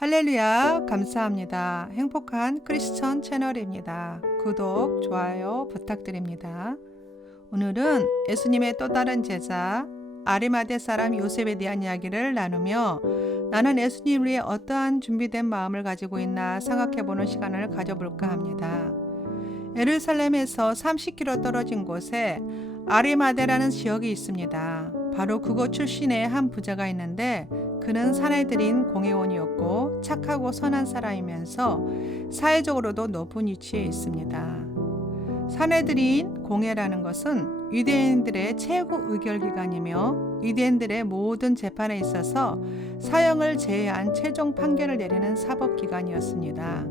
할렐루야, 감사합니다. 행복한 크리스천 채널입니다. 구독, 좋아요 부탁드립니다. 오늘은 예수님의 또 다른 제자 아리마대 사람 요셉에 대한 이야기를 나누며 나는 예수님 위해 어떠한 준비된 마음을 가지고 있나 생각해 보는 시간을 가져볼까 합니다. 예루살렘에서 30km 떨어진 곳에 아리마대라는 지역이 있습니다. 바로 그곳 출신의 한 부자가 있는데 그는 사내들인 공회원이었고 착하고 선한 사람이면서 사회적으로도 높은 위치에 있습니다. 사내들인 공회라는 것은 유대인들의 최고 의결기관이며 유대인들의 모든 재판에 있어서 사형을 제외한 최종 판결을 내리는 사법기관이었습니다.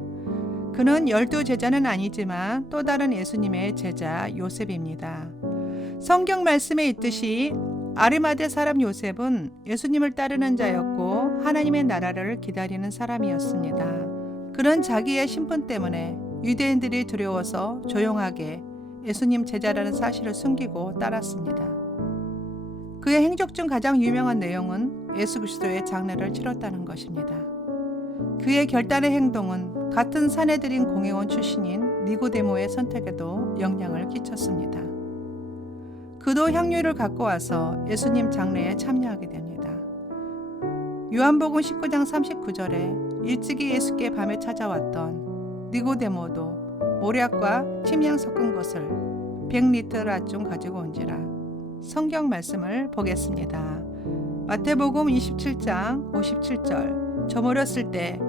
그는 열두 제자는 아니지만 또 다른 예수님의 제자 요셉입니다. 성경 말씀에 있듯이 아리마대 사람 요셉은 예수님을 따르는 자였고 하나님의 나라를 기다리는 사람이었습니다. 그는 자기의 신분 때문에 유대인들이 두려워서 조용하게 예수님 제자라는 사실을 숨기고 따랐습니다. 그의 행적 중 가장 유명한 내용은 예수 그리스도의 장례를 치렀다는 것입니다. 그의 결단의 행동은 같은 사내들인 공회원 출신인 니고데모의 선택에도 영향을 끼쳤습니다. 그도 향유를 갖고 와서 예수님 장례에 참여하게 됩니다. 요한복음 19장 39절에 일찍이 예수께 밤에 찾아왔던 니고데모도 모략과 침향 섞은 것을 100리터라 좀 가지고 온지라 성경 말씀을 보겠습니다. 마태복음 27장 57절 저물었을 때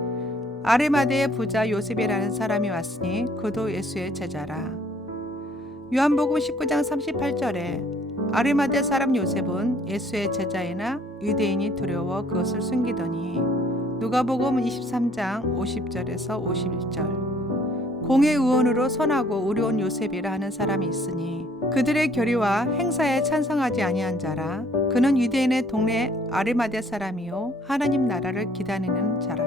아르마데의 부자 요셉이라는 사람이 왔으니 그도 예수의 제자라 요한복음 19장 38절에 아르마데 사람 요셉은 예수의 제자이나 유대인이 두려워 그것을 숨기더니 누가복음 23장 50절에서 51절. 공회 의원으로 선하고 의로운 요셉이라 하는 사람이 있으니 그들의 결의와 행사에 찬성하지 아니한 자라. 그는 유대인의 동네 아르마데 사람이요 하나님 나라를 기다리는 자라.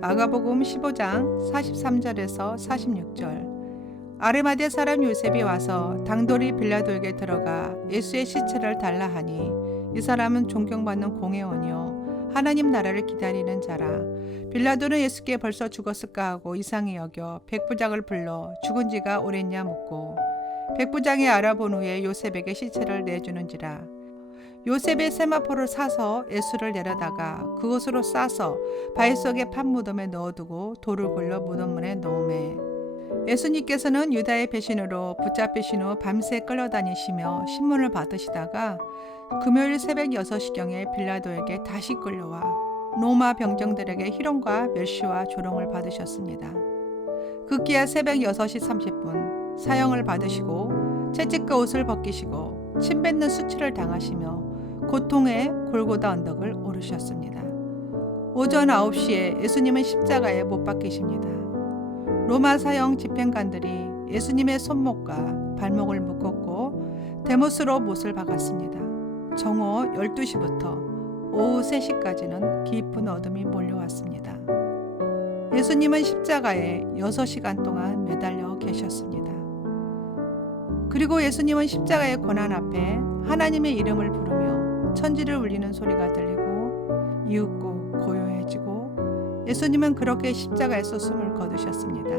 마가복음 15장 43절에서 46절 아르마데 사람 요셉이 와서 당돌이 빌라도에게 들어가 예수의 시체를 달라 하니 이 사람은 존경받는 공회원이요. 하나님 나라를 기다리는 자라. 빌라도는 예수께 벌써 죽었을까 하고 이상히 여겨 백부장을 불러 죽은 지가 오랬냐 묻고 백부장이 알아본 후에 요셉에게 시체를 내주는지라. 요셉의 세마포를 사서 예수를 내려다가 그곳으로 싸서 바위 속에 판 무덤에 넣어두고 돌을 굴러 무덤문에 넣음에 예수님께서는 유다의 배신으로 붙잡히신 후 밤새 끌려다니시며 신문을 받으시다가 금요일 새벽 6시경에 빌라도에게 다시 끌려와 로마 병정들에게 희롱과 멸시와 조롱을 받으셨습니다. 급기야 새벽 6시 30분 사형을 받으시고 채찍과 옷을 벗기시고 침 뱉는 수치를 당하시며 고통의 골고다 언덕을 오르셨습니다. 오전 9시에 예수님은 십자가에 못 박히십니다. 로마 사형 집행관들이 예수님의 손목과 발목을 묶었고 대못으로 못을 박았습니다. 정오 12시부터 오후 3시까지는 깊은 어둠이 몰려왔습니다. 예수님은 십자가에 6시간 동안 매달려 계셨습니다. 그리고 예수님은 십자가의 고난 앞에 하나님의 이름을 부르며 천지를 울리는 소리가 들리고 이윽고 예수님은 그렇게 십자가에서 숨을 거두셨습니다.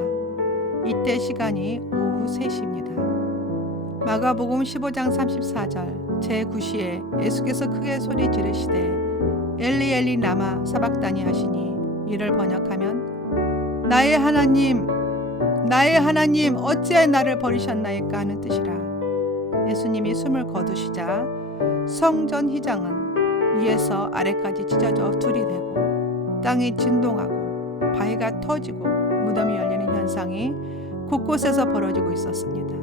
이때 시간이 오후 3시입니다. 마가복음 15장 34절 제9시에 예수께서 크게 소리 지르시되 엘리 엘리 나마 사박다니 하시니 이를 번역하면 나의 하나님 나의 하나님 어찌하여 나를 버리셨나이까 하는 뜻이라 예수님이 숨을 거두시자 성전 휘장은 위에서 아래까지 찢어져 둘이 되고 땅이 진동하고 바위가 터지고 무덤이 열리는 현상이 곳곳에서 벌어지고 있었습니다.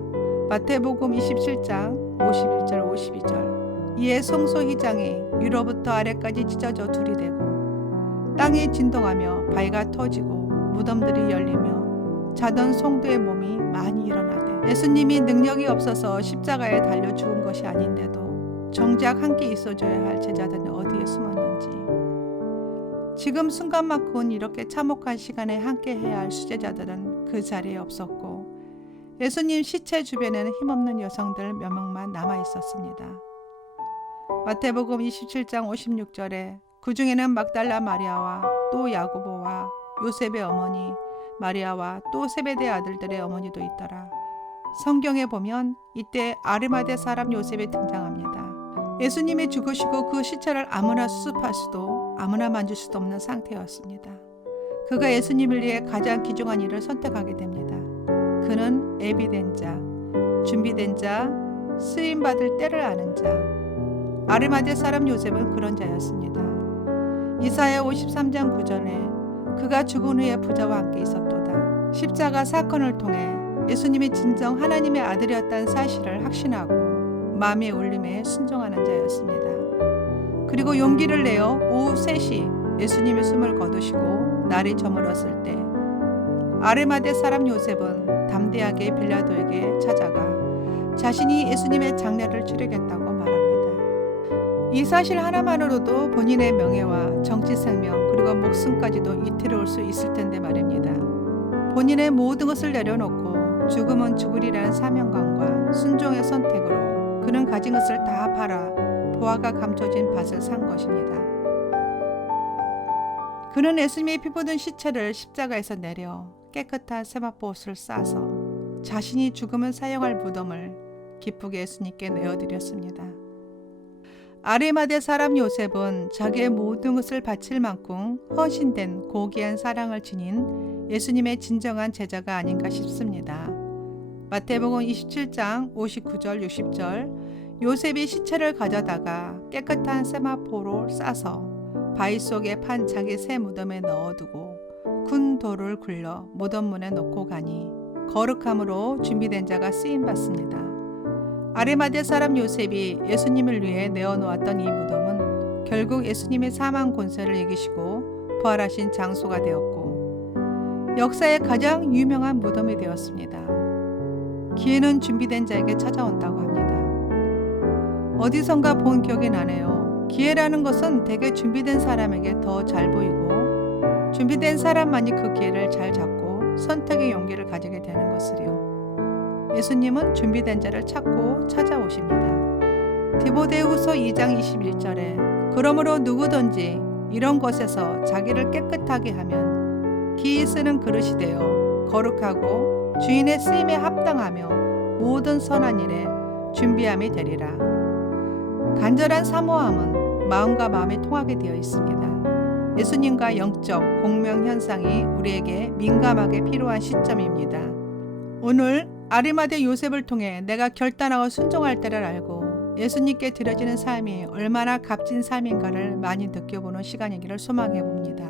마태복음 27장 51절 52절 이에 성소 휘장이 위로부터 아래까지 찢어져 둘이 되고 땅이 진동하며 바위가 터지고 무덤들이 열리며 자던 성도의 몸이 많이 일어나되 예수님이 능력이 없어서 십자가에 달려 죽은 것이 아닌데도 정작 함께 있어줘야 할 제자들은 어디에 숨었는지 지금 순간만큼은 이렇게 참혹한 시간에 함께 해야 할 수제자들은 그 자리에 없었고 예수님 시체 주변에는 힘없는 여성들 몇 명만 남아 있었습니다. 마태복음 27장 56절에 그 중에는 막달라 마리아와 또 야고보와 요셉의 어머니 마리아와 또 세베대 아들들의 어머니도 있더라. 성경에 보면 이때 아르마데 사람 요셉이 등장합니다. 예수님이 죽으시고 그 시체를 아무나 수습할 수도 아무나 만질 수도 없는 상태였습니다. 그가 예수님을 위해 가장 귀중한 일을 선택하게 됩니다. 그는 예비된 자, 준비된 자, 쓰임 받을 때를 아는 자. 아르마데 사람 요셉은 그런 자였습니다. 이사야 53장 9절에 그가 죽은 후에 부자와 함께 있었도다. 십자가 사건을 통해 예수님이 진정 하나님의 아들이었다는 사실을 확신하고 마음의 울림에 순종하는 자였습니다. 그리고 용기를 내어 오후 3시 예수님의 숨을 거두시고 날이 저물었을 때 아르마데 사람 요셉은 담대하게 빌라도에게 찾아가 자신이 예수님의 장례를 치르겠다고 말합니다. 이 사실 하나만으로도 본인의 명예와 정치 생명 그리고 목숨까지도 위태로울 수 있을 텐데 말입니다. 본인의 모든 것을 내려놓고 죽음은 죽으리라는 사명감과 순종의 선택으로 그는 가진 것을 다 팔아 보화가 감춰진 밭을 산 것입니다. 그는 예수님의 피 묻은 시체를 십자가에서 내려 깨끗한 세마포옷을 싸서 자신이 죽으면 사용할 무덤을 기쁘게 예수님께 내어드렸습니다. 아리마대 사람 요셉은 자기의 모든 것을 바칠 만큼 헌신된 고귀한 사랑을 지닌 예수님의 진정한 제자가 아닌가 싶습니다. 마태복음 27장 59절 60절 요셉이 시체를 가져다가 깨끗한 세마포로 싸서 바위 속에 판 자기 새 무덤에 넣어두고 군 돌을 굴러 무덤 문에 놓고 가니 거룩함으로 준비된 자가 쓰임 받습니다. 아레마데 사람 요셉이 예수님을 위해 내어놓았던 이 무덤은 결국 예수님의 사망 권세를 이기시고 부활하신 장소가 되었고 역사의 가장 유명한 무덤이 되었습니다. 기회는 준비된 자에게 찾아온다고 합니다. 어디선가 본 기억이 나네요. 기회라는 것은 대개 준비된 사람에게 더 잘 보이고 준비된 사람만이 그 기회를 잘 잡고 선택의 용기를 가지게 되는 것을요. 예수님은 준비된 자를 찾고 찾아오십니다. 디모데후서 2장 21절에 그러므로 누구든지 이런 것에서 자기를 깨끗하게 하면 기이 쓰는 그릇이 되어 거룩하고 주인의 쓰임에 합당하며 모든 선한 일에 준비함이 되리라. 간절한 사모함은 마음과 마음이 통하게 되어 있습니다. 예수님과 영적 공명 현상이 우리에게 민감하게 필요한 시점입니다. 오늘 아리마대 요셉을 통해 내가 결단하고 순종할 때를 알고 예수님께 드려지는 삶이 얼마나 값진 삶인가를 많이 느껴보는 시간이기를 소망해 봅니다.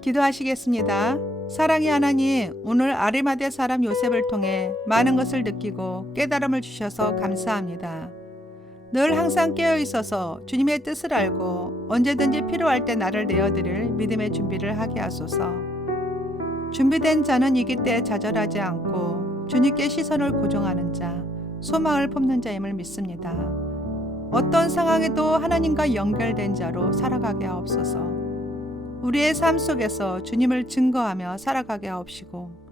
기도하시겠습니다. 사랑의 하나님, 오늘 아리마대 사람 요셉을 통해 많은 것을 느끼고 깨달음을 주셔서 감사합니다. 늘 항상 깨어 있어서 주님의 뜻을 알고 언제든지 필요할 때 나를 내어드릴 믿음의 준비를 하게 하소서. 준비된 자는 이기 때 좌절하지 않고 주님께 시선을 고정하는 자, 소망을 품는 자임을 믿습니다. 어떤 상황에도 하나님과 연결된 자로 살아가게 하옵소서. 우리의 삶 속에서 주님을 증거하며 살아가게 하옵시고,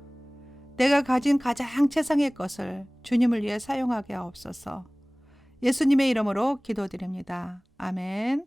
내가 가진 가장 최상의 것을 주님을 위해 사용하게 하옵소서. 예수님의 이름으로 기도드립니다. 아멘.